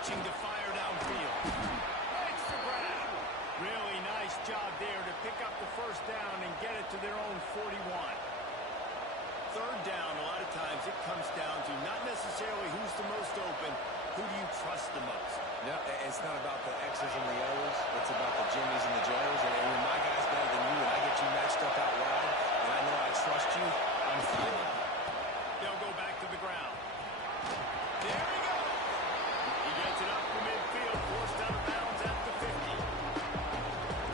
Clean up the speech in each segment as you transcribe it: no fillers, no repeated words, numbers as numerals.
Pitching to fire downfield. Makes the grab. Really nice job there to pick up the first down and get it to their own 41. Third down, a lot of times it comes down to not necessarily who's the most open, who do you trust the most? No, it's not about the X's and the O's. It's about the Jimmys and the Joes. And when my guy's better than you and I get you matched up out wide and I know I trust you, I'm feeling it. They'll go back to the ground. There he goes. He gets it up to midfield, forced out of bounds at the 50.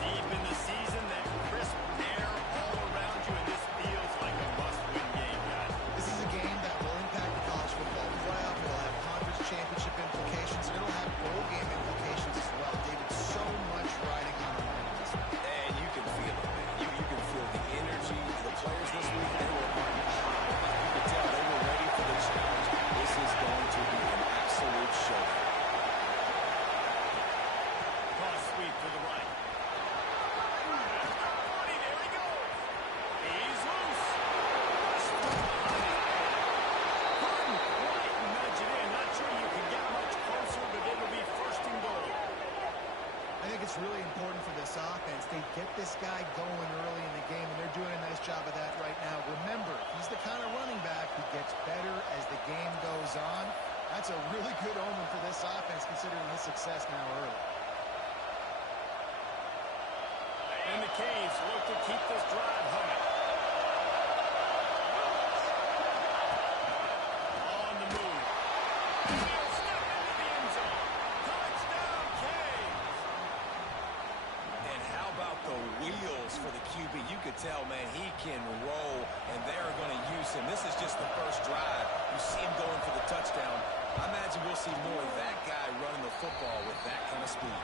Deep in the season, that crisp air all around you, and this feels like a must-win game, guys. This is a game that will impact the college football playoff. It'll have conference championship implications, and it'll have bowl game implications as well. David, so much riding on the line in this one. And you can feel it, man. You can feel the energy. The players this week, they were on top. You could tell they were ready for the challenge. This is going to be an absolute showdown. Cross sweep to the right. There he goes. He's loose. Couldn't quite nudge it in. Not sure you can get much closer, but it'll be first and goal. I think it's really important for this offense. They get this guy going early in the game, and they're doing a nice job of that right now. Remember, he's the kind of running back who gets better as the game goes on. That's a really good omen for this offense, considering his success now early. And the Canes look to keep this drive humming. On the move. He'll step into the end zone. Touchdown, Canes! And how about the wheels for the QB? You could tell, man, he can roll, and they're going to use him. This is just the first drive. You see him going for the touchdown. I imagine we'll see more of that guy running the football with that kind of speed.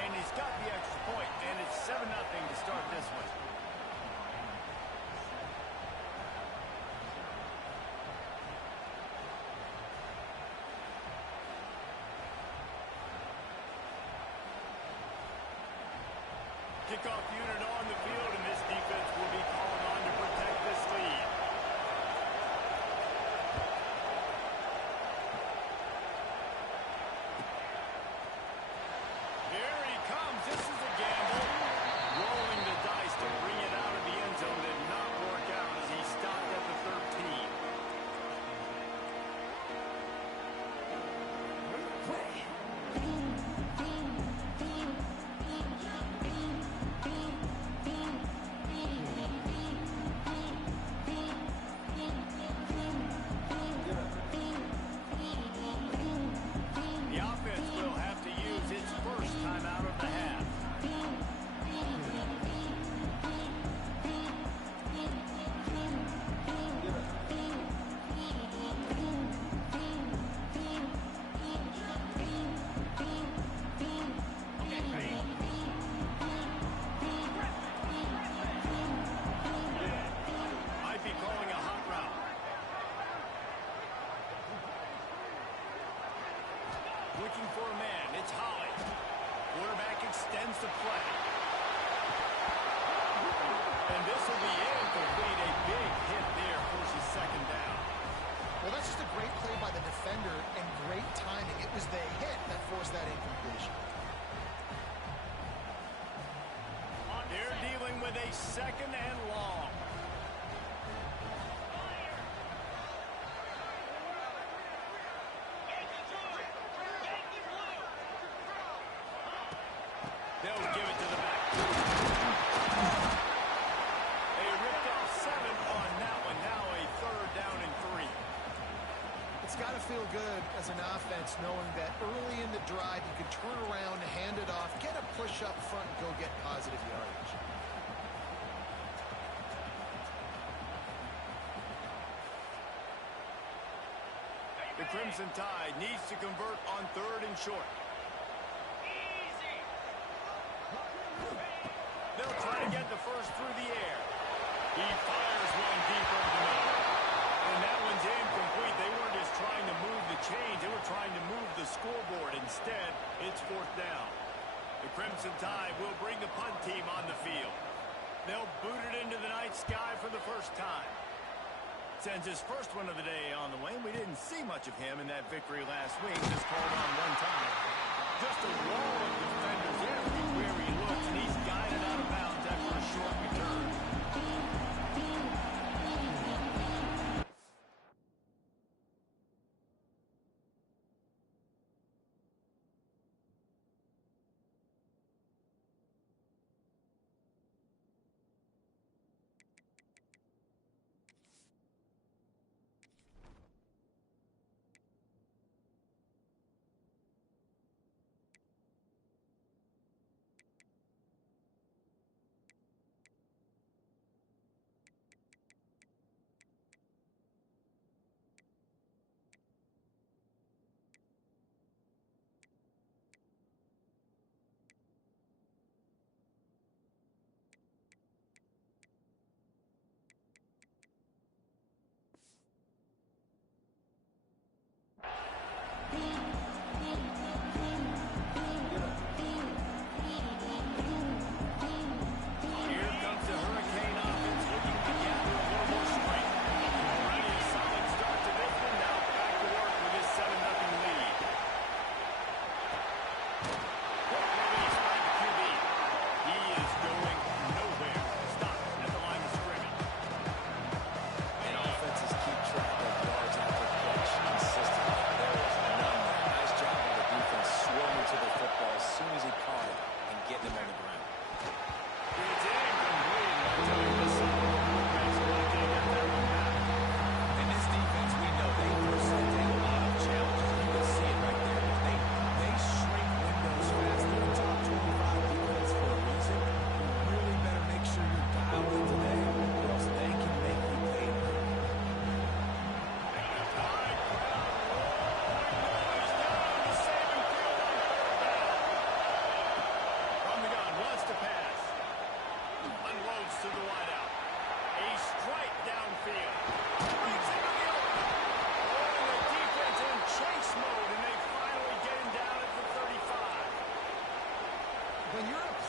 And he's got the extra point, and it's 7-0 to start this one. Kickoff unit on the field, and this defense will be calling on to protect this lead. Here he comes. This is a gamble. Rolling the dice to bring it out of the end zone did not work out as he stopped at the 13. The offense will have to use its first time out of the half. Might be calling a hot route. Looking for a man. It's Holly. Quarterback extends the play. And this will be incomplete. A big hit there forces second down. Well, that's just a great play by the defender and great timing. It was the hit that forced that incompletion. They're dealing with a second and long. They'll give it to the back. They ripped off 7 on that one. Now a third down and 3. It's got to feel good as an offense knowing that early in the drive you can turn around, hand it off, get a push up front, and go get positive yardage. The Crimson Tide needs to convert on 3rd and short. They'll try to get the first through the air. He fires one deep over the middle. And that one's incomplete. They weren't just trying to move the chains. They were trying to move the scoreboard. Instead, it's 4th down. The Crimson Tide will bring the punt team on the field. They'll boot it into the night sky for the first time. Sends his first one of the day on the way. We didn't see much of him in that victory last week. Just called on one time. Just a wall of defenders everywhere he looks, and he's guided out of bounds after a short return.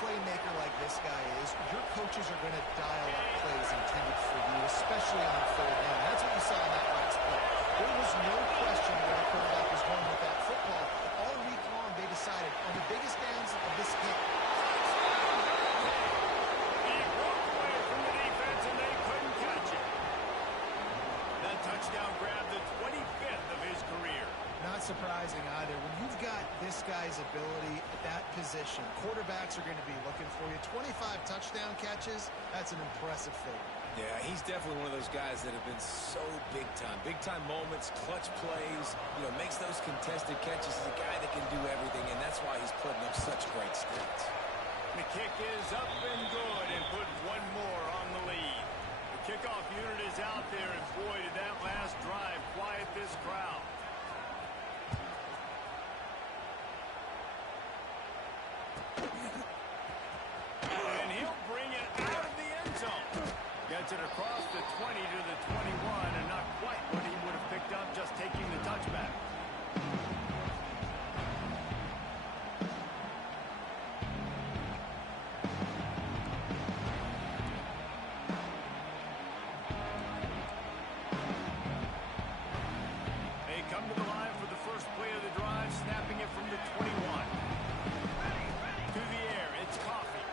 Playmaker like this guy is, your coaches are going to dial up plays intended for you, especially on third down. That's what you saw in that last play. There was no question where the quarterback was going with that football. All week long, they decided on the biggest downs of this game. He broke away from the defense, and they couldn't catch it. That touchdown grabbed the 25th of his career. Not surprising either. When you've got this guy's ability at that position, quarterbacks are going to be looking for you. 25 touchdown catches, that's an impressive figure. Yeah, he's definitely one of those guys that have been so big time. Big time moments, clutch plays, makes those contested catches. He's a guy that can do everything, and that's why he's putting up such great stats. The kick is up and good, and put one more on the lead. The kickoff unit is out there, and boy, did that last drive quiet this crowd. And he'll bring it out of the end zone. Gets it across the 20 to the 21, and not quite what he would have picked up just taking the touchback. They come to the line for the first play of the drive, snapping it from the 21. To the air, it's Coffee.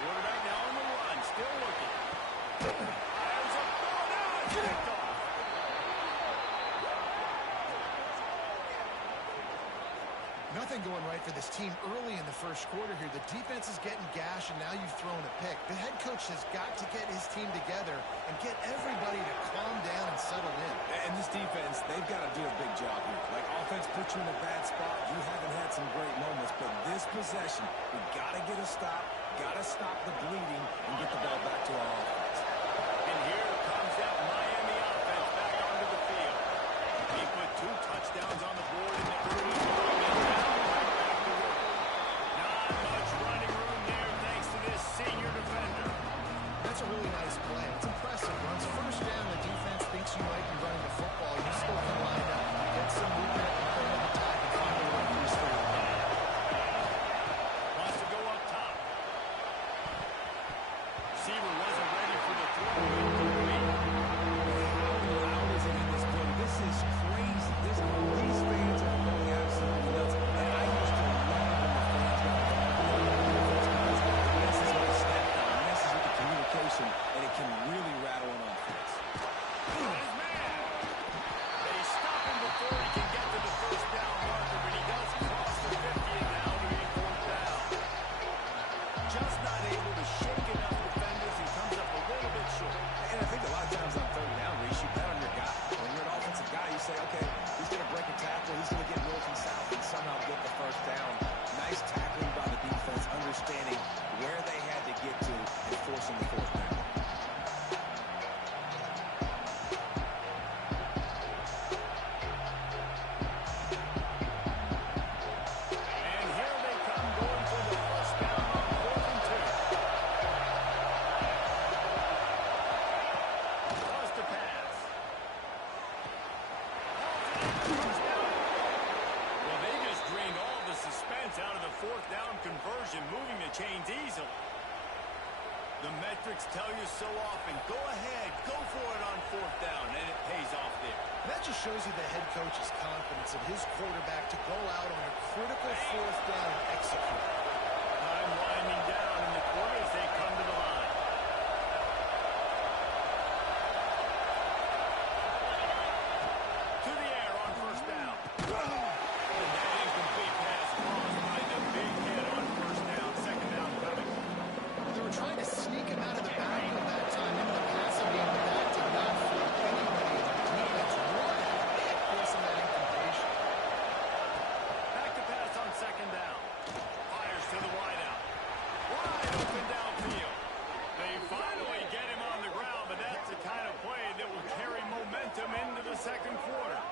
Quarterback now on the run, still looking. Fires up, ball down, it's picked off. Nothing going right for this team early in the first quarter here. The defense is getting gashed, and now you've thrown a pick. The head coach has got to get his team together and get everybody to calm down and settle in. And this defense, they've got to do a big job here. Like, offense put you in a bad spot. You haven't had some great moments, but this possession, we got to get a stop, got to stop the bleeding, and get the ball back to our offense. And here comes that Miami offense back onto the field. He put 2 touchdowns on the board in the early going, and now right back to work. Not much running room there thanks to this senior defender. That's a really nice play. It's impressive. Once first down, the defense thinks you might be running the football. You still can line up. You get some movement at the point of attack and find a way to increase the lead. Wants to go up top. Receiver wasn't ready tell you so often, go ahead, go for it on fourth down, and it pays off there. That just shows you the head coach's confidence in his quarterback to go out on a critical fourth down and execute. Time winding down in the quarter as they come to the line. To the air on first down. And that incomplete pass caused by the big hit on first down. Second down coming. They were trying to sneak him out of the backfield that time into the passing game, but that did not fool anybody on defense. What hit forcing that incompletion. Back to pass on second down. Fires to the wideout. Wide open downfield. They finally get him on the ground, but that's the kind of play that will carry momentum into the second quarter.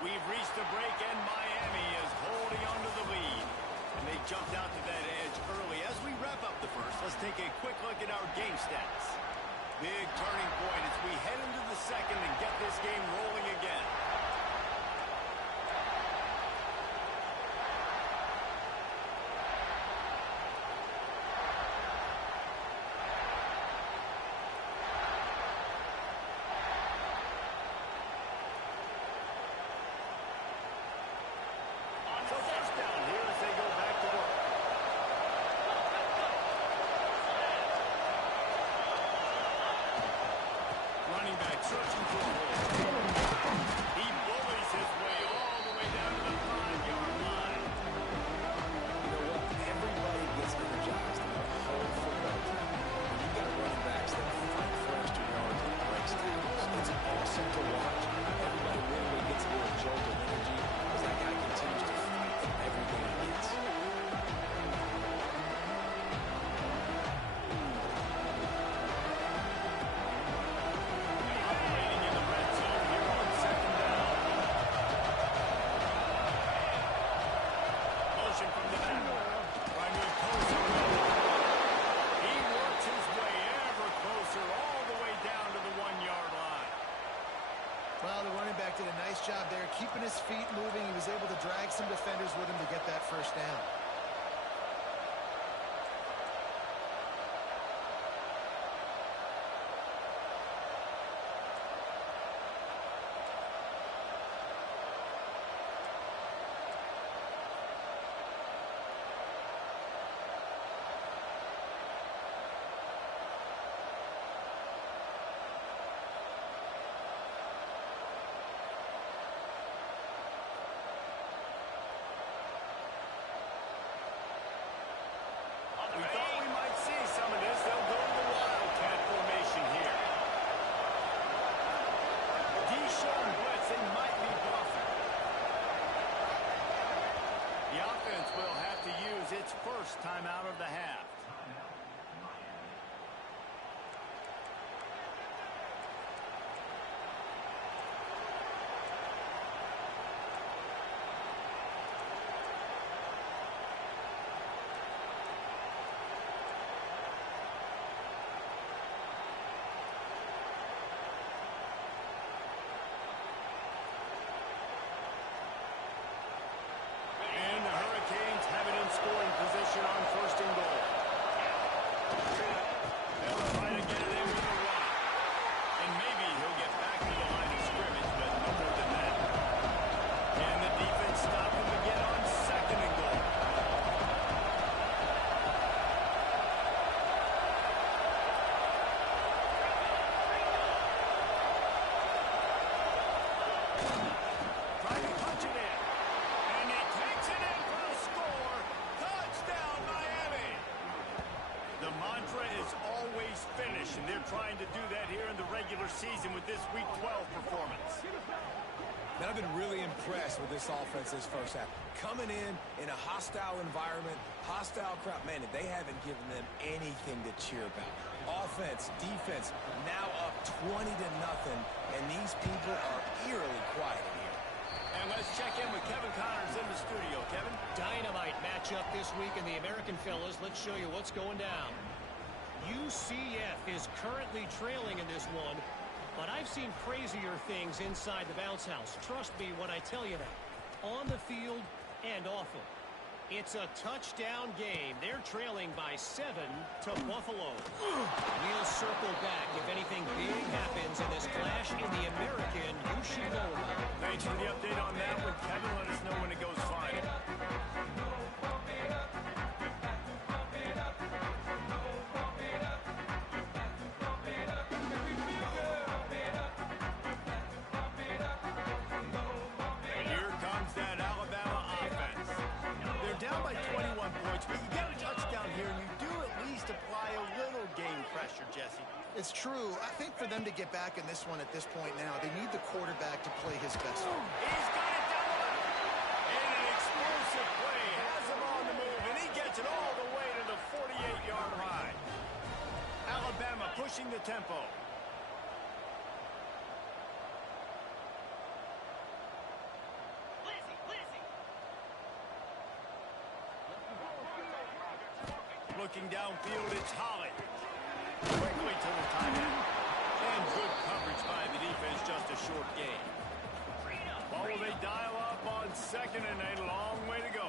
We've reached the break, and Miami is holding on to the lead. And they jumped out to that edge early. As we wrap up the first, let's take a quick look at our game stats. Big turning point as we head into the second and get this game rolling again. So first down here as they go back to work. Running back searching for a hole. He bullies his way all the way down to the 5-yard line. You know what? Everybody gets energized in the whole football team. When you got running backs that fight for extra yards and breaks tackles, it's awesome to watch. Everybody really gets a little jolt of energy as that guy continues to fight for everything he gets. Operating in the red zone here on second down. Motion from the back. Trying to impose him. He works his way ever closer all the way down to the 1-yard line. Well, the running back did a nice job there, keeping his feet moving. He was able to drag some defenders with him to get that first down. We thought we might see some of this. They'll go to the Wildcat formation here. D-Show blitz, they might be bluffing. The offense will have to use its first timeout of the half. And the Hurricanes have it in scoring position on first and goal. They'll try to get it in with a run. And maybe he'll get back to the line of scrimmage, but no more than that. Can the defense stop him again on second and goal? Trying to punch it in. And he takes it in for the score. Touchdown, Miami. The mantra is always finish, and they're trying to do that here in the regular season with this Week 12 performance. Man, I've been really impressed with this offense this first half. Coming in a hostile environment, hostile crowd. Man, they haven't given them anything to cheer about. Offense, defense, now up 20-0, and these people are eerily quiet in here. And let's check in with Kevin Connors in the studio. Kevin? Dynamite matchup this week in the American, fellas. Let's show you what's going down. UCF is currently trailing in this one, but I've seen crazier things inside the bounce house. Trust me when I tell you that. On the field and off it. It's a touchdown game. They're trailing by 7 to Buffalo. We'll circle back if anything big happens in this clash in the American. You should know about it. Thanks for the update on that one, Kevin. Let us know when it goes final. Here comes that Alabama offense. They're down by 21 points, but you get a touchdown here, and you do at least apply a little game pressure, Jesse. It's true. I think for them to get back in this one at this point now, they need the quarterback to play his best. He's got it down the left. And an explosive play has him on the move, and he gets it all the way to the 48-yard line. Alabama pushing the tempo. Looking downfield, it's Holly. Quickly to the tight end. And good coverage by the defense, just a short gain. What will they dial up on second and a long way to go?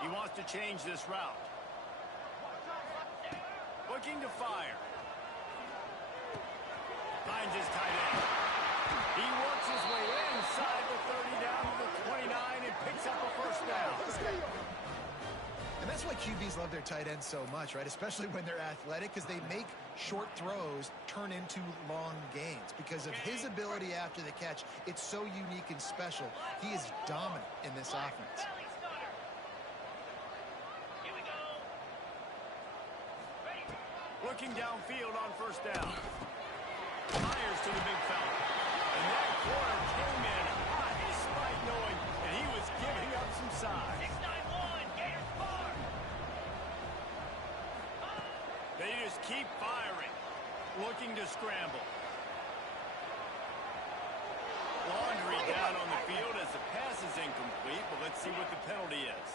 He wants to change this route. Looking to fire. Finds his tight end. He works his way inside the 30 down to the 29 and picks up a first down. And that's why QBs love their tight ends so much, right? Especially when they're athletic, because they make short throws turn into long gains. Because of his ability after the catch, it's so unique and special. He is dominant in this offense. Looking downfield on first down. Fires to the big fella. And that corner came in hot despite knowing that he was giving up some size. 691, Gators far. They just keep firing. Looking to scramble. Laundry down on the field as the pass is incomplete, but let's see what the penalty is.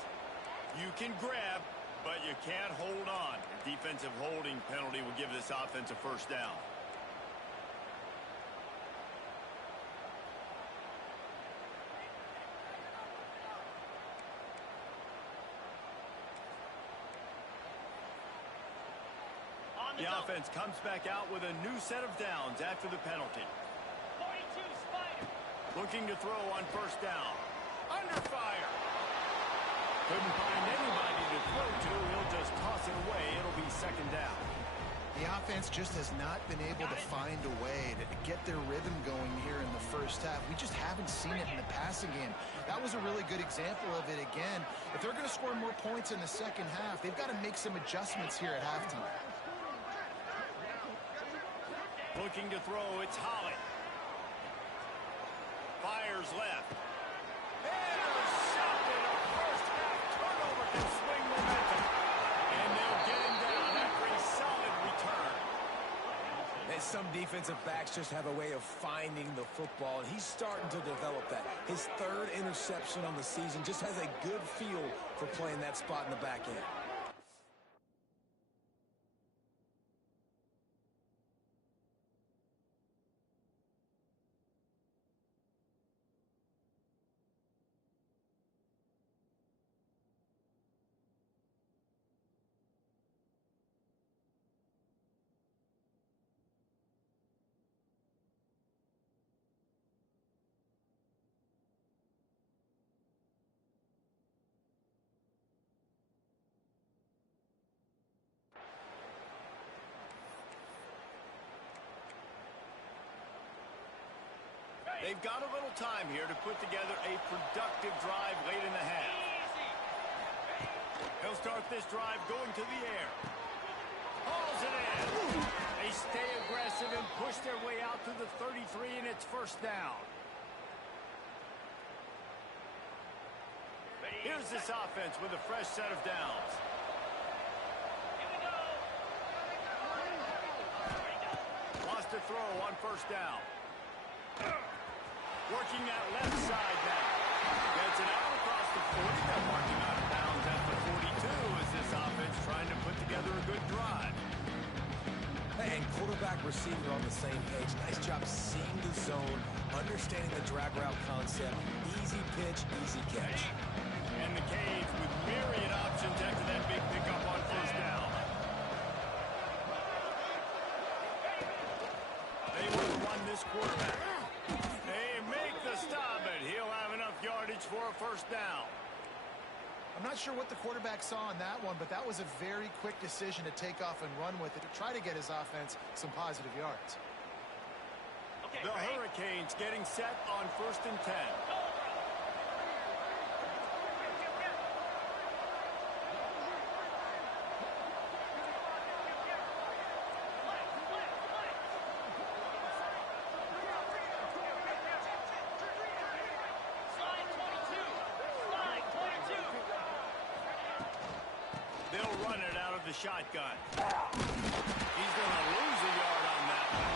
You can grab, but you can't hold on. A defensive holding penalty will give this offense a first down. The offense comes back out with a new set of downs after the penalty. 42 Spider. Looking to throw on first down. Under fire. Couldn't find anybody to throw to. He'll just toss it away. It'll be second down. The offense just has not been able to find a way to get their rhythm going here in the first half. We just haven't seen it in the passing game. That was a really good example of it again. If they're going to score more points in the second half, they've got to make some adjustments here at halftime. Looking to throw, it's Holly. Fires left. Intercepted. A first half turnover can swing momentum. And they'll get him down after a solid return. And some defensive backs just have a way of finding the football, and he's starting to develop that. His third interception on the season, just has a good feel for playing that spot in the back end. They've got a little time here to put together a productive drive late in the half. They'll start this drive going to the air. Hauls it in. They stay aggressive and push their way out to the 33, and it's first down. Here's this offense with a fresh set of downs. Wants to throw on first down. Working that left side now. Gets it out across the 40. They're marking out of bounds at the 42 as this offense trying to put together a good drive. And quarterback, receiver on the same page. Nice job seeing the zone, understanding the drag route concept. Easy pitch, easy catch. And the Canes with myriad options after that big pickup on first down. They want to run this quarterback. They make the stop, but he'll have enough yardage for a first down. I'm not sure what the quarterback saw on that one, but that was a very quick decision to take off and run with it to try to get his offense some positive yards. The Hurricanes getting set on 1st and 10. They'll run it out of the shotgun. He's going to lose a yard on that one.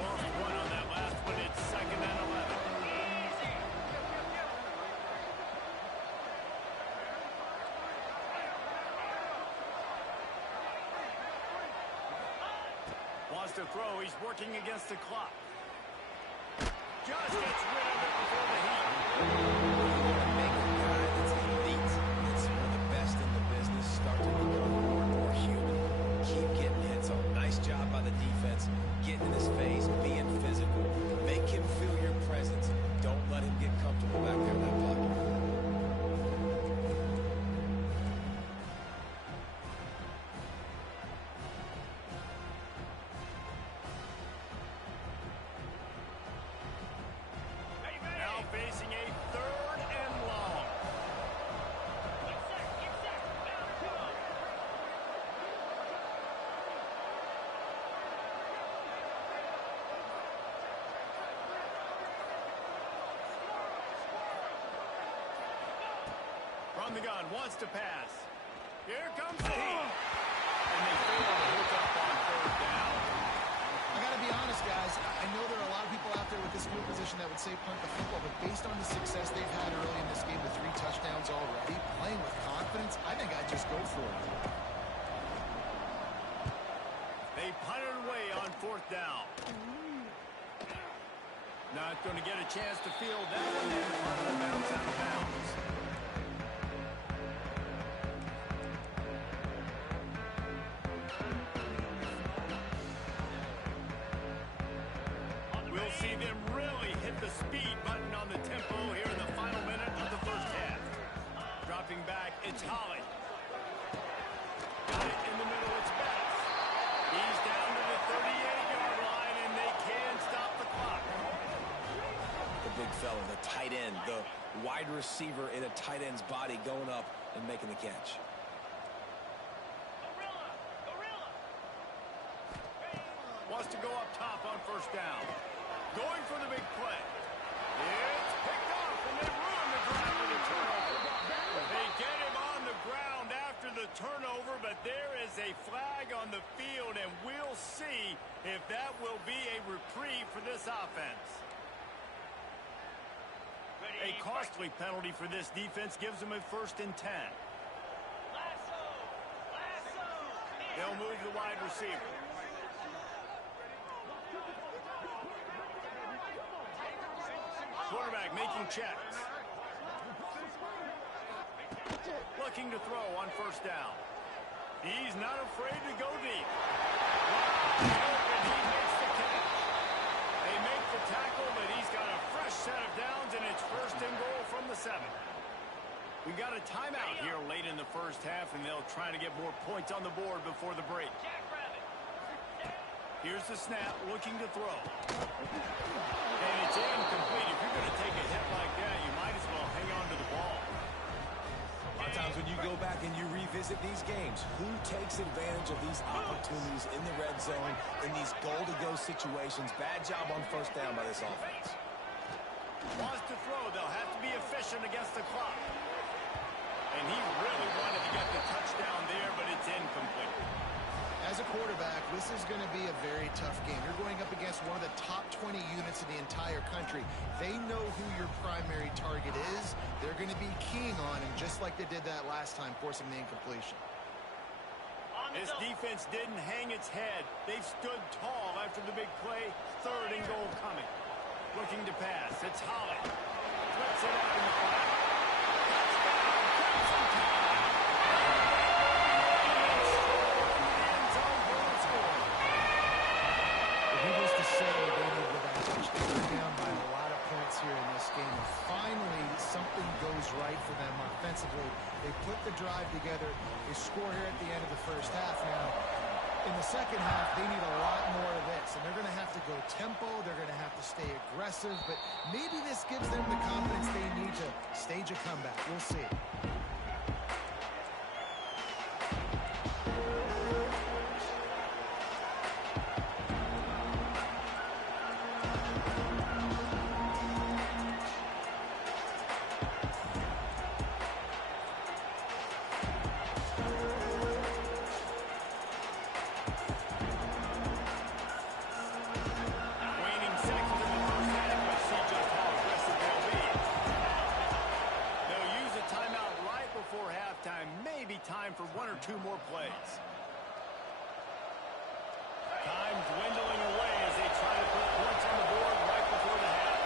Lost one on that last one. It's 2nd and 11. Wants to throw. He's working against the clock. Just gets rid of it before the heat. Make a guy that's elite, that's one of the best in the business, start to become more and more human. Keep getting hits on. Nice job by the defense. Getting in his face, being physical. Make him feel your presence. Don't let him get comfortable back there in that pocket. Now facing a 3rd and long. From the gun, wants to pass. Here comes the heat. And they fail to hook up on 3rd down. I got to be honest, guys. I know there are a lot of people out there with this field position that would say punt the football, but based on the success they've had early in this game with 3 touchdowns already, playing with confidence, I think I'd just go for it. They punted away on 4th down. Not going to get a chance to field that one. They're punted and bounce out of bounds. We'll see them really hit the speed button on the tempo here in the final minute of the first half. Dropping back, it's Holly. Got it in the middle, it's Bettis. He's down to the 38-yard line, and they can stop the clock. The big fella, the tight end, the wide receiver in a tight end's body going up and making the catch. Wants to go up top on 1st down. Going for the big play. It's picked off, and they ruin the drive with a turnover. They get him on the ground after the turnover, but there is a flag on the field, and we'll see if that will be a reprieve for this offense. A costly penalty for this defense gives them a 1st and 10. They'll move the wide receiver. Quarterback making checks. Looking to throw on 1st down. He's not afraid to go deep. Wide open, he makes the catch. They make the tackle, but he's got a fresh set of downs, and it's 1st and goal from the 7. We got a timeout here late in the first half, and they'll try to get more points on the board before the break. Here's the snap, looking to throw. And it's incomplete. If you're going to take a hit like that, you might as well hang on to the ball. A lot of times when you go back and you revisit these games, who takes advantage of these opportunities in the red zone, in these goal-to-go situations? Bad job on 1st down by this offense. Wants to throw. They'll have to be efficient against the clock. And he really wanted to get the touchdown there, but it's incomplete. As a quarterback, this is going to be a very tough game. You're going up against one of the top 20 units in the entire country. They know who your primary target is. They're going to be keying on him just like they did that last time, forcing the incompletion. This defense didn't hang its head. They've stood tall after the big play. 3rd and goal coming. Looking to pass. It's Holland. Flips it out in the flat. Needless to say, they need revenge. They're down by a lot of points here in this game. And finally, something goes right for them offensively. They put the drive together. They score here at the end of the first half. Now, in the second half, they need a lot more of this. And they're going to have to go tempo. They're going to have to stay aggressive. But maybe this gives them the confidence they need to stage a comeback. We'll see. Time for 1 or 2 more plays. Time dwindling away as they try to put points on the board right before the half.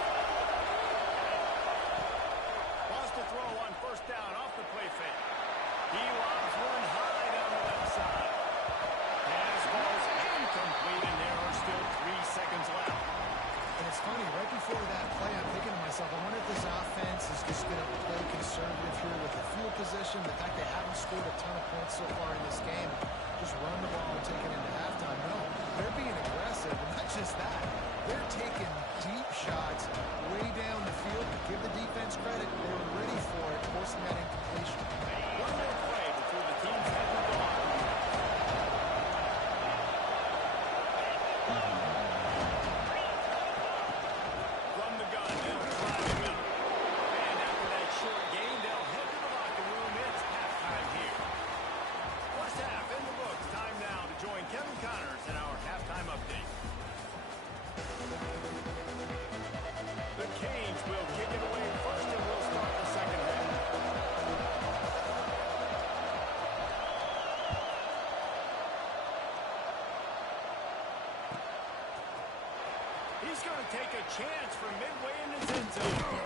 Wants to throw on 1st down off the play fake. He lobs one high down the left side. Pass ball's incomplete, and there are still 3 seconds left. And it's funny, right before that play, I'm thinking to myself, I wonder if this offense is just going to play conservative here with the field position, the fact they haven't scored a ton of points so far in this game, just run the ball and take it into halftime. No, they're being aggressive, and not just that. They're taking deep shots way down the field. Give the defense credit. They were ready for it, forcing that incompletion. One more play before the team's head to go on. He's going to take a chance from midway in his end zone.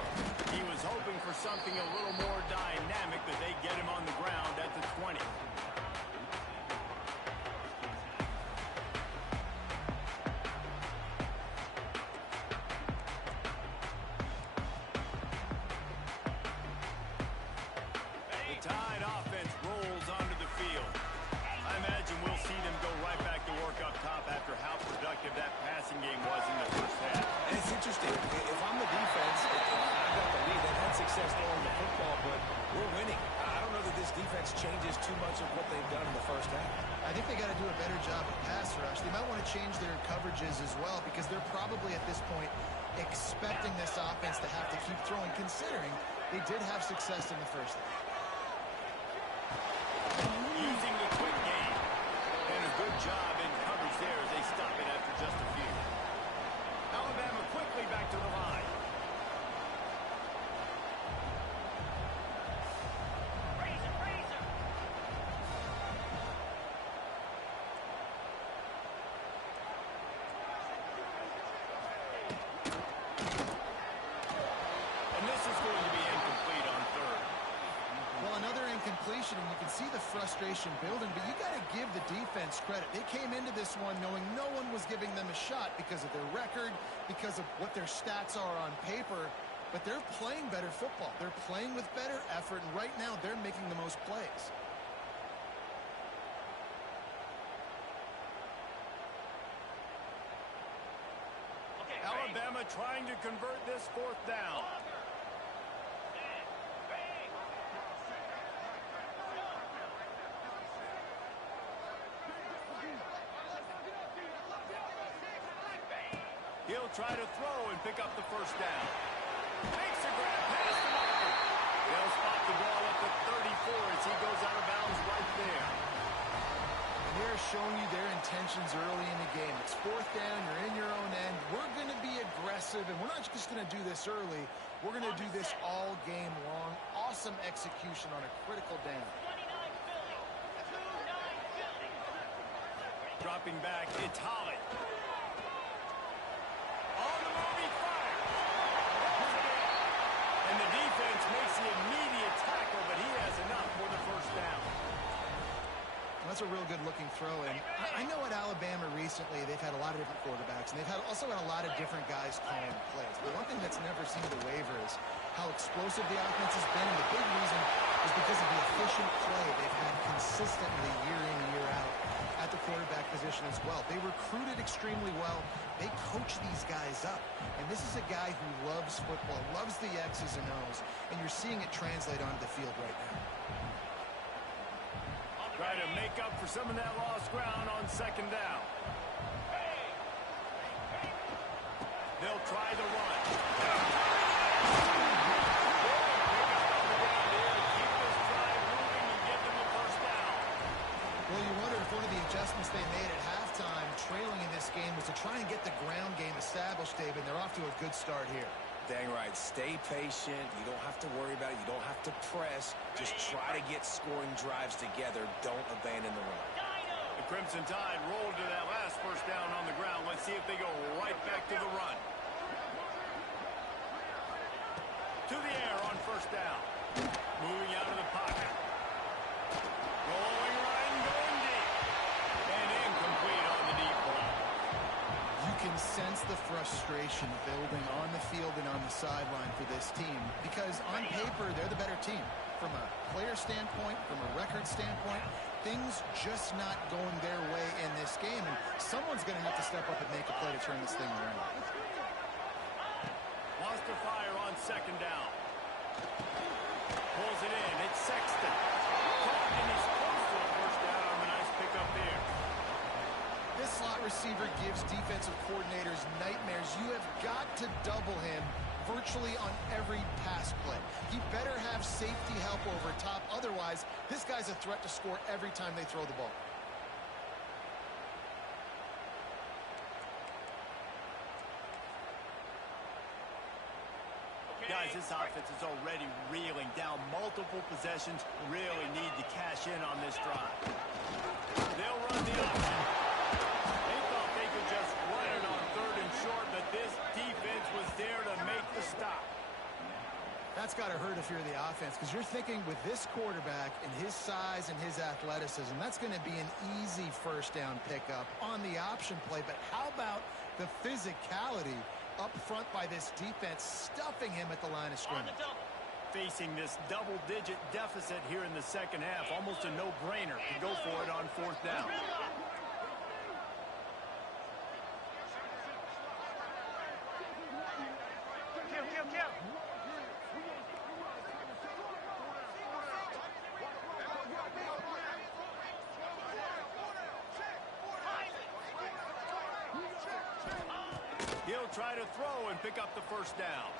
He was hoping for something a little more dynamic, but they get him on the ground at the 20. The Tide offense rolls onto the field. I imagine we'll see them go right back to work up top after how productive that passing game was in the first half. And it's interesting. If I'm the defense, I got the lead. They've had success throwing the football, but we're winning. I don't know that this defense changes too much of what they've done in the first half. I think they got to do a better job of pass rush. They might want to change their coverages as well because they're probably at this point expecting this offense to have to keep throwing, considering they did have success in the first half. Using the quick game. And a good job in coverage there as they stop it after just a few. Alabama quickly back to the line. And this is going to be incomplete on 3rd. Well, another incompletion, and you can see the frustration building, but you got to give the defense credit. They came into this one knowing no one was giving them a shot because of their record, because of what their stats are on paper, but they're playing better football. They're playing with better effort, and right now they're making the most plays. Alabama trying to convert this 4th down. He'll try to throw and pick up the 1st down. Makes a grab past the marker. They'll spot the ball at the 34 as he goes out of bounds right there. They're showing you their intentions early in the game. It's fourth down. You're in your own end. We're going to be aggressive, and we're not just going to do this early. We're going to do this all game long. Awesome execution on a critical down. Dropping back, it's Holly. On the move, he fires. And the defense makes the immediate tackle, but he has enough for the first down. That's a real good-looking throw. And I know at Alabama recently they've had a lot of different quarterbacks, and they've also had a lot of different guys calling plays. But one thing that's never seemed to waver is how explosive the offense has been. And the big reason is because of the efficient play they've had consistently year in and year out at the quarterback position as well. They recruited extremely well. They coach these guys up. And this is a guy who loves football, loves the X's and O's, and you're seeing it translate onto the field right now. Try to make up for some of that lost ground on second down. They'll try the run. Keep this drive moving and get them the first down. Well, you wonder if one of the adjustments they made at halftime, trailing in this game, was to try and get the ground game established, David. They're off to a good start here. Dang right. Stay patient. You don't have to worry about it. You don't have to press. Just try to get scoring drives together. Don't abandon the run. The Crimson Tide rolled to that last first down on the ground. Let's see if they go right back to the run. To the air on first down. Moving out of the pocket. Rolling right and going deep. And incomplete on the deep ball. You can sense the frustration building on the field and on the sideline for this team because on paper they're the better team. From a player standpoint, from a record standpoint, things just not going their way in this game, and someone's going to have to step up and make a play to turn this thing around. Wants to fire on second down. Pulls it in. It's Sexton. Caught, and he's close to a first down on the nice pickup there. This slot receiver gives defensive coordinators nightmares. You have got to double him virtually on every pass play. He better have safety help over top. Otherwise, this guy's a threat to score every time they throw the ball. Guys, this offense is already reeling down multiple possessions. Really need to cash in on this drive. They'll run the option. They thought they could just run it on third and short, but this defense was there to make the stop. That's got to hurt if you're the offense, because you're thinking with this quarterback and his size and his athleticism, that's going to be an easy first down pickup on the option play. But how about the physicality up front by this defense, stuffing him at the line of scrimmage? Facing this double-digit deficit here in the second half, almost a no-brainer to go for it on fourth down. He'll try to throw and pick up the first down.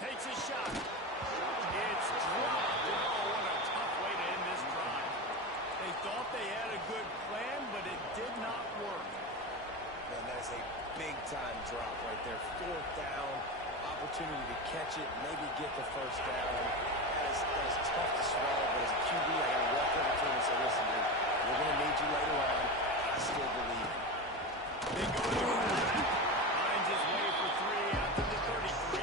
Takes a shot. It's dropped. Oh, what a tough way to end this drive. They thought they had a good plan, but it did not work. Man, that is a big-time drop right there. Fourth down, opportunity to catch it, maybe get the first down. That is tough to swallow, but as a QB, I got to walk over to him and say, listen, dude, we're going to need you later on. I still believe it. They go to the finds his way for three after the 33.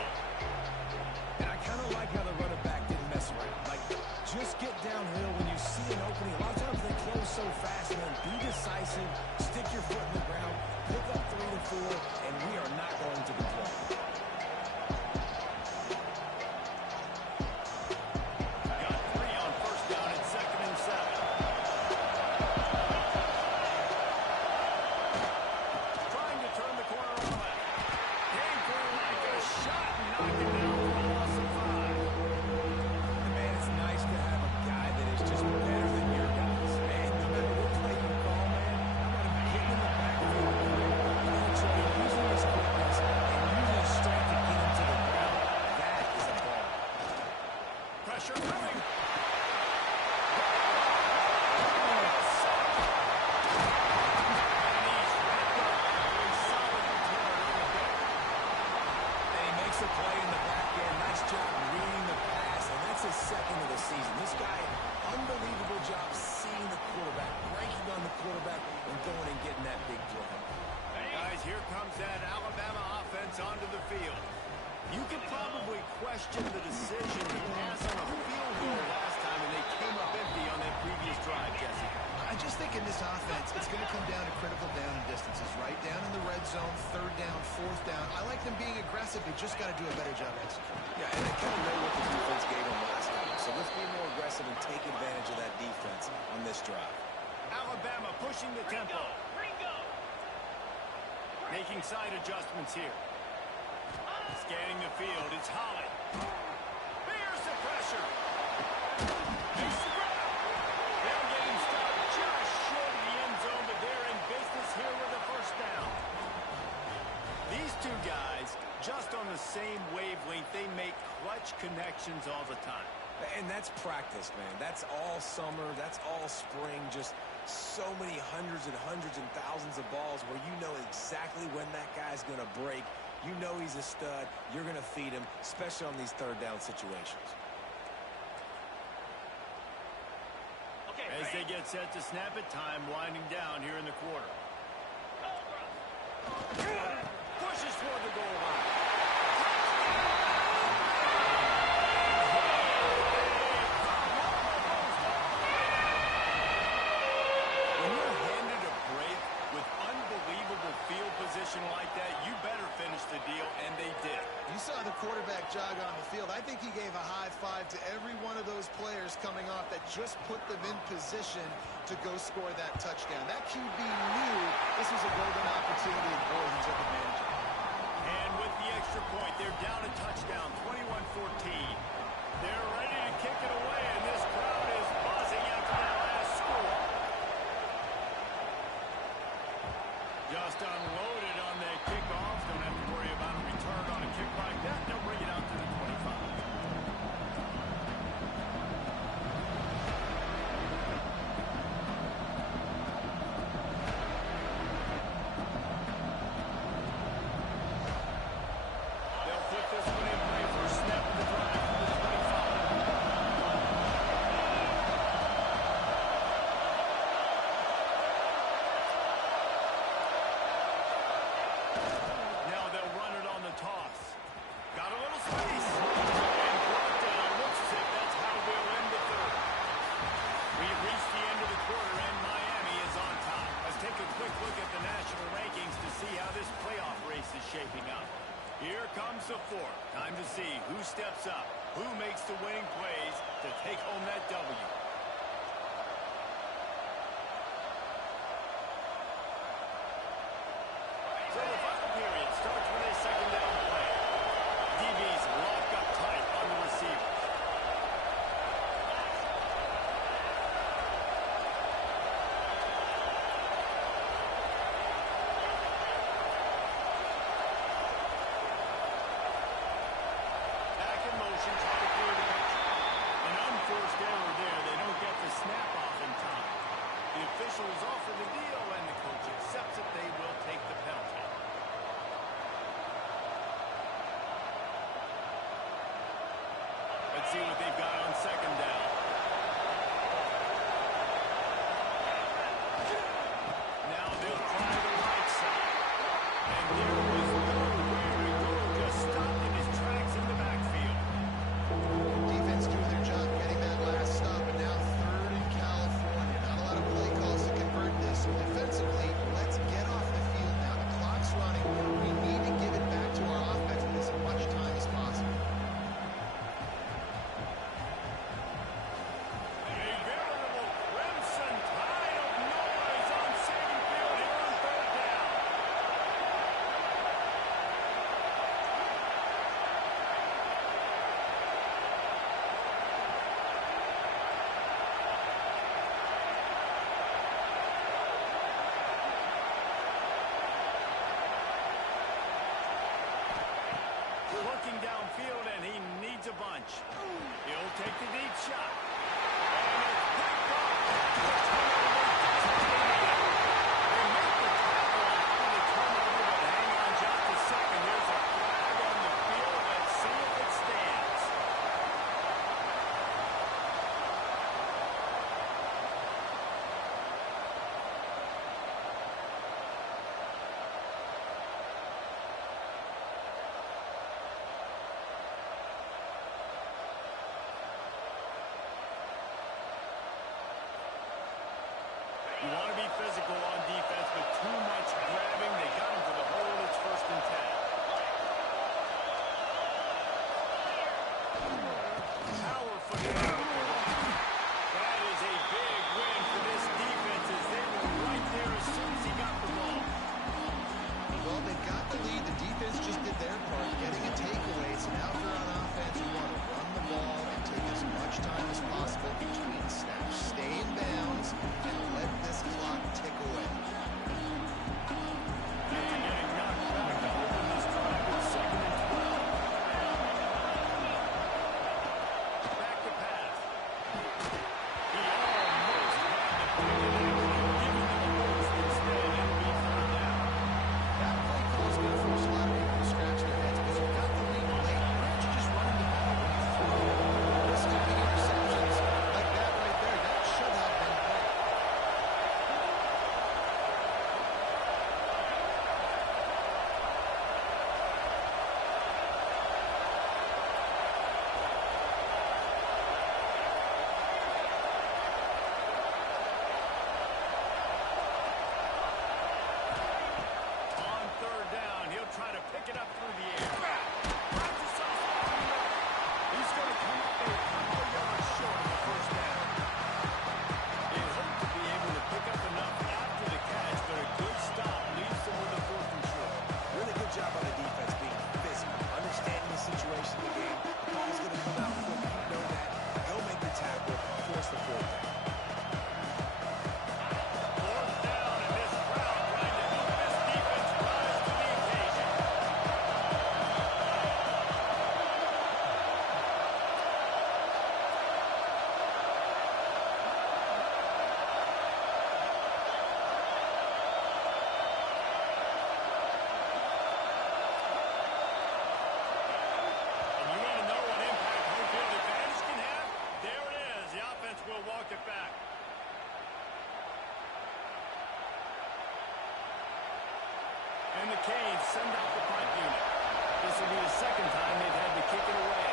And I kind of like how the running back didn't mess around. Like, just get downhill when you see an opening. A lot of times they close so fast, man. Be decisive, stick your foot in the ground, pick up 3 to 4, and we are not going to complain. Got 3 on first down at 2nd and 7. Trying to turn the corner on the left. Came through like a shot and knocked it down for a loss of 5. Man, it's nice to have a guy that is just better than your guys. And no matter what play you call, man, I'm going to be hitting in the backfield. I'm going to try using his quickness and using his strength to get him to the ground. That is a ball. Pressure coming. job reading the pass, and that's his second of the season. This guy, unbelievable job seeing the quarterback, breaking on the quarterback, and going and getting that big play. Guys, here comes that Alabama offense onto the field. You could probably question the decision to pass on a field goal last time, and they came up empty on that previous drive, Jesse. I just think in this offense, it's going to come down to critical down and distances, right? Down in the red zone, third down, fourth down. I like them being aggressive. They just got to do a better job executing. Yeah, and they kind of know what the defense gave them last time. So let's be more aggressive and take advantage of that defense on this drive. Alabama pushing the tempo. Making side adjustments here. Scanning the field. It's Holly. Bears the pressure. Makes the grab. They'll get him stopped just short of the end zone, but they're in business here with a first down. These two guys, just on the same wavelength, they make clutch connections all the time. And that's practice, man. That's all summer. That's all spring. Just so many hundreds and thousands of balls where you know exactly when that guy's going to break. You know he's a stud. You're going to feed him, especially on these third down situations. As they get set to snap it, time winding down here in the quarter. Pushes toward the goal line. When you're handed a break with unbelievable field position like that, you better finish the deal, and they did. You saw the quarterback jog on the field. I think he gave a high five to every one of those players coming off that just put them in position to go score that touchdown. That QB knew this was a golden opportunity, and boy, he took advantage of it. And with the extra point, they're down a touchdown, 21-14. They're ready to kick it away, and this crowd is buzzing after that last score. Just unloaded on that kickoff. Don't have to worry about a return on a kick like that. They'll bring it out to the 25. They'll put this one in play for a snap of the drive from the 25. Now they'll run it on the toss. Got a little space. And brought down. Looks as if that's how we'll end the third. We've reached the end of the quarter, and Miami is on top. Let's take a quick look at the national rankings to see how this playoff race is shaping up. Here comes the fourth. Time to see who steps up, who makes the winning plays to take home that W. So the final period starts with a second down play. DBs lock up tight on the receivers. Back in motion, try to clear the picture. An unforced error there. They don't get the snap off in time. The officials offer the deal, and the coach accepts it. They will take the penalty. Let's see what they've got on second down. Now they'll try the right side. And there was nowhere to go. Just stopped in his tracks in the backfield. Defense doing their job getting that last stop, and now third in California. Not a lot of play calls to convert this. So defensively, let's get off the field now. The clock's running. We need to give it back to our offense with as much time as possible. A veritable crimson tide of noise on City Field here on third down. Looking downfield, and he needs a bunch. He'll take the deep shot. And it's picked off. The turnover just they make the tackle after the turnover, but hang on just a second. There's a flag on the field. Let's see if it stands. physical on defense, but too much grabbing. They got him to the hole. It's 1st and 10. Powerful down with the run. That is a big win for this defense as they were right there as soon as he got the ball. Well, they got the lead. The defense just did their part, getting a takeaway. So now if you're on offense, you want to run the ball and take as much time as possible between snaps. Stay in bounds and let this clock tick away. After getting knocked back to open this drive with 2nd and 12. Back to pass. He almost had the play in action, giving them a boost instead, and be found out. That play call is going to force a lot of people to scratch their heads because you've got the lead late. Why don't you just run the ball when you throw? Risk taking interceptions like that right there. That should have been played. On 3rd down, he'll try to pick it up through the air. He's going to come up a couple yards short of the 1st down. They hope to be able to pick up enough after the catch, but a good stop leaves them with a 4th and short. Really good job on the defense being physical, understanding the situation of the game. The ball's going to come out quick. You know that. Go make the tackle, force the 4th down. 4th down, and this crowd trying to help this defense rise to the occasion. And you want to know what impact home field advantage can have? There it is. The offense will walk it back. And the Canes send out the punt unit. This will be the 2nd time they've had to kick it away.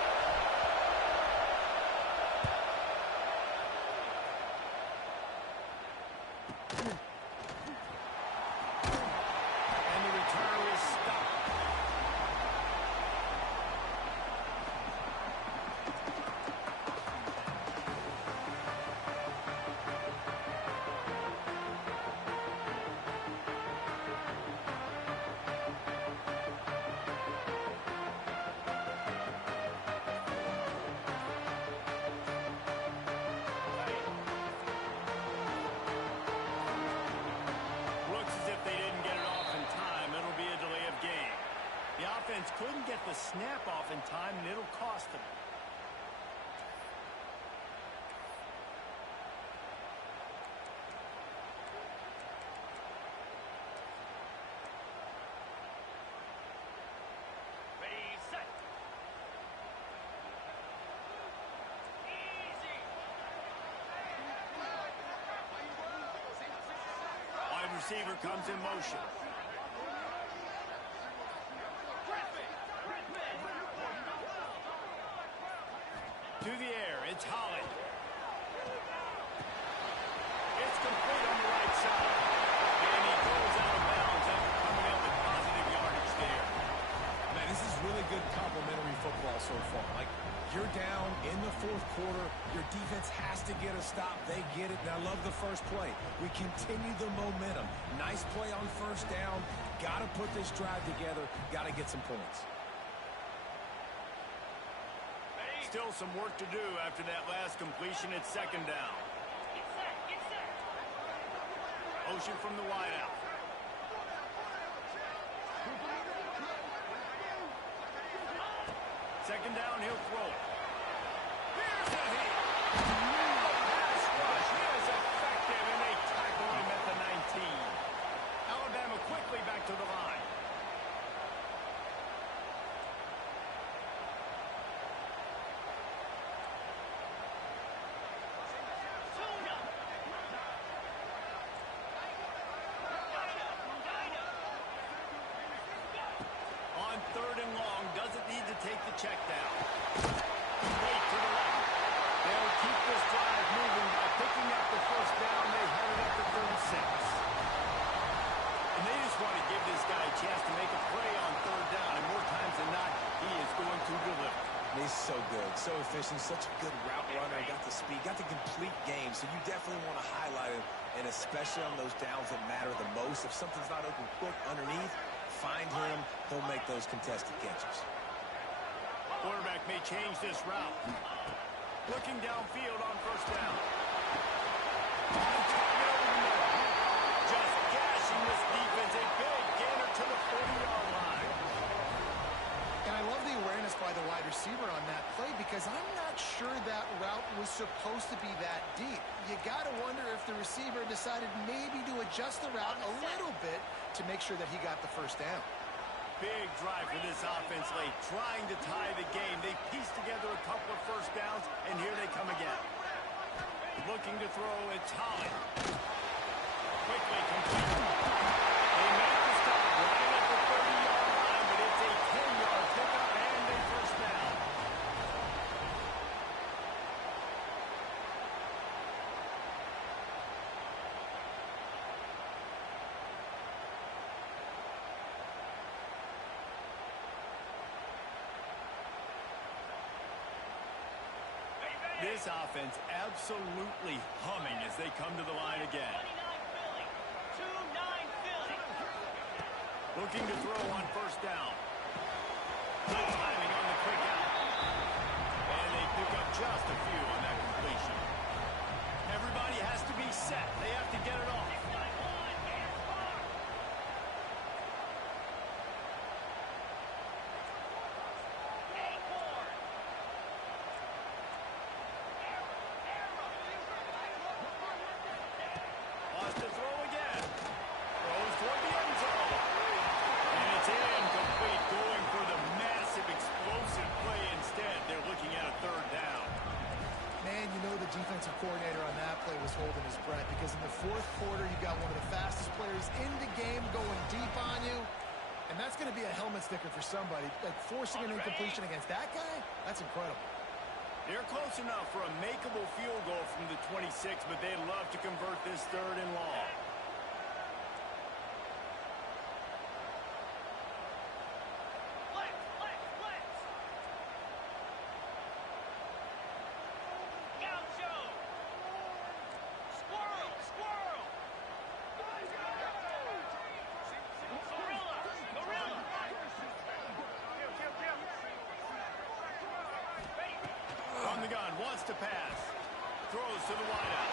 And the return is stopped. Looks as if they didn't get it off in time. It'll be a delay of game. The offense couldn't get the snap off in time, and it'll cost them. Wide receiver comes in motion. To the air, it's Holland. It's complete on the right side. And he goes out of bounds after coming up with positive yardage there. Man, this is really good complimentary football so far. Like, you're down in the 4th quarter. Your defense has to get a stop. They get it. And I love the first play. We continue the momentum. Nice play on 1st down. Got to put this drive together. Got to get some points. Still some work to do after that last completion at 2nd down. Motion from the wideout. 2nd down, he'll throw it. Here's a hit. Pass rush. He is effective, and they tackle him at the 19. Alabama quickly back to the line. On 3rd and long, doesn't need to take the check down. Wait to the left. They'll keep this drive moving by picking up the first down. They have it up to 36. And they just want to give this guy a chance to make a play on third down. And more times than not, he is going to deliver. He's so good, so efficient, such a good route runner. Got the speed, got the complete game. So you definitely want to highlight him, and especially on those downs that matter the most. If something's not open quick underneath, find him. He'll make those contested catches. Quarterback may change this route. Looking downfield on first down. Target over the middle. Just gashing this defense. A big gainer to the 40-yard line. And I love the awareness by the wide receiver on that play because I'm not sure that route was supposed to be that deep. You got to wonder if the receiver decided maybe to adjust the route a little bit to make sure that he got the first down. Big drive for this offense late, trying to tie the game. They pieced together a couple of first downs, and here they come again. Looking to throw, it's Holland. Quickly complete. They make the stop right at the 30-yard line, but it's a 10-yard pickup and a first down. This offense absolutely humming as they come to the line again. 29 Philly. Looking to throw on first down. Good timing on the quick out. And they pick up just a few on that completion. Everybody has to be set. They have to get it off. To throw again. Throws toward the end zone. And it's incomplete, going for the massive explosive play instead. They're looking at a third down. Man, you know the defensive coordinator on that play was holding his breath because in the fourth quarter, you got one of the fastest players in the game going deep on you. And that's going to be a helmet sticker for somebody. Like forcing an incompletion against that guy, that's incredible. They're close enough for a makeable field goal from the 26, but they'd love to convert this third and long. Gaucho. Squirrel. Squirrel. Gorilla. Gorilla. On the gun, wants to pass. Throws to the wideout.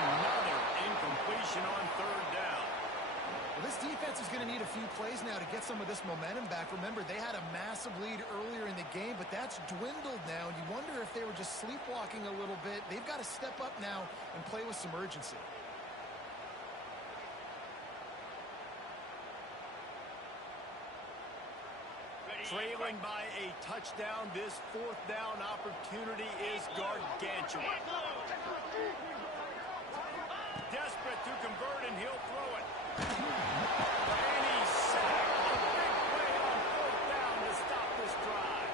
Another incompletion on third down. Well, this defense is going to need a few plays now to get some of this momentum back. Remember, they had a massive lead earlier in the game, but that's dwindled now. And you wonder if they were just sleepwalking a little bit. They've got to step up now and play with some urgency. Trailing by a touchdown, this fourth down opportunity is gargantuan. Desperate to convert, and he'll throw it. And he's sacked. A big play on fourth down to stop this drive.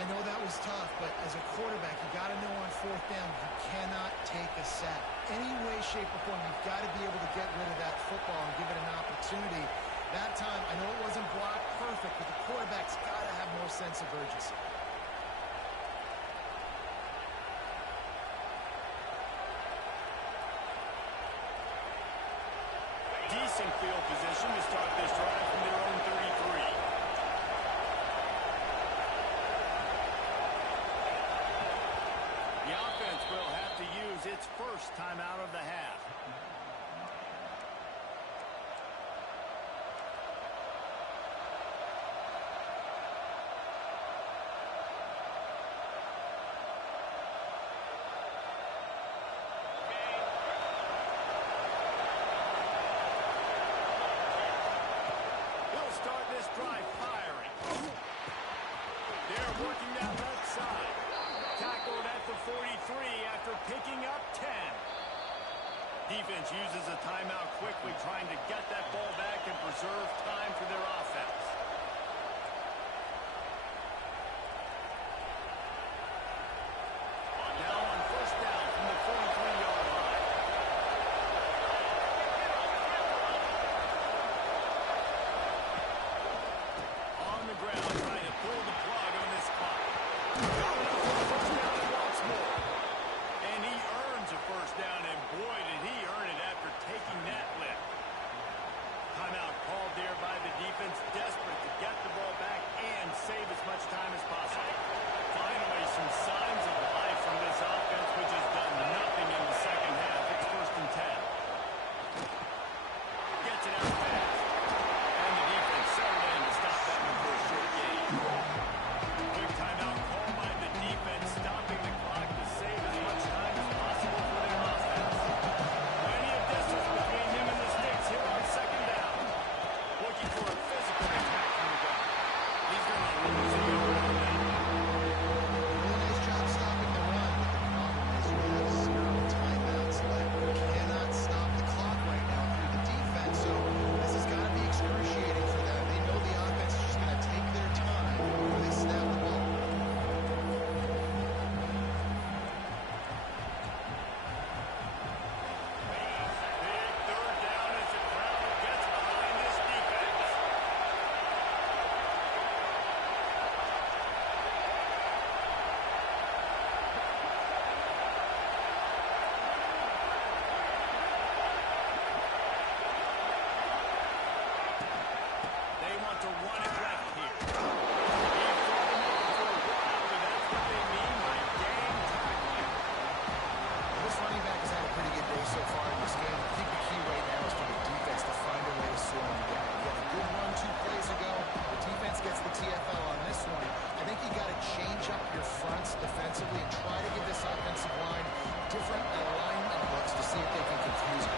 I know that was tough, but as a quarterback, you got to know on fourth down, you cannot take a sack. Any way, shape, or form, you've got to be able to get rid of that football and give it an opportunity. That time, I know it wasn't blocked perfect, but the quarterback's got to have more sense of urgency. Decent field position to start this drive from their own 33. The offense will have to use its first timeout of the half. Start this drive firing. They're working that left side. Tackled at the 43 after picking up 10. Defense uses a timeout quickly, trying to get that ball back and preserve time for their offense. Now to run it left here. He thought him off for a while, but that's what they mean by gang tackling. This running back has had a pretty good day so far in this game. I think the key right now is for the defense to find a way to slow him down. He had a good run 2 plays ago. The defense gets the TFL on this one. I think you got to change up your fronts defensively and try to give this offensive line different alignment looks to see if they can confuse him.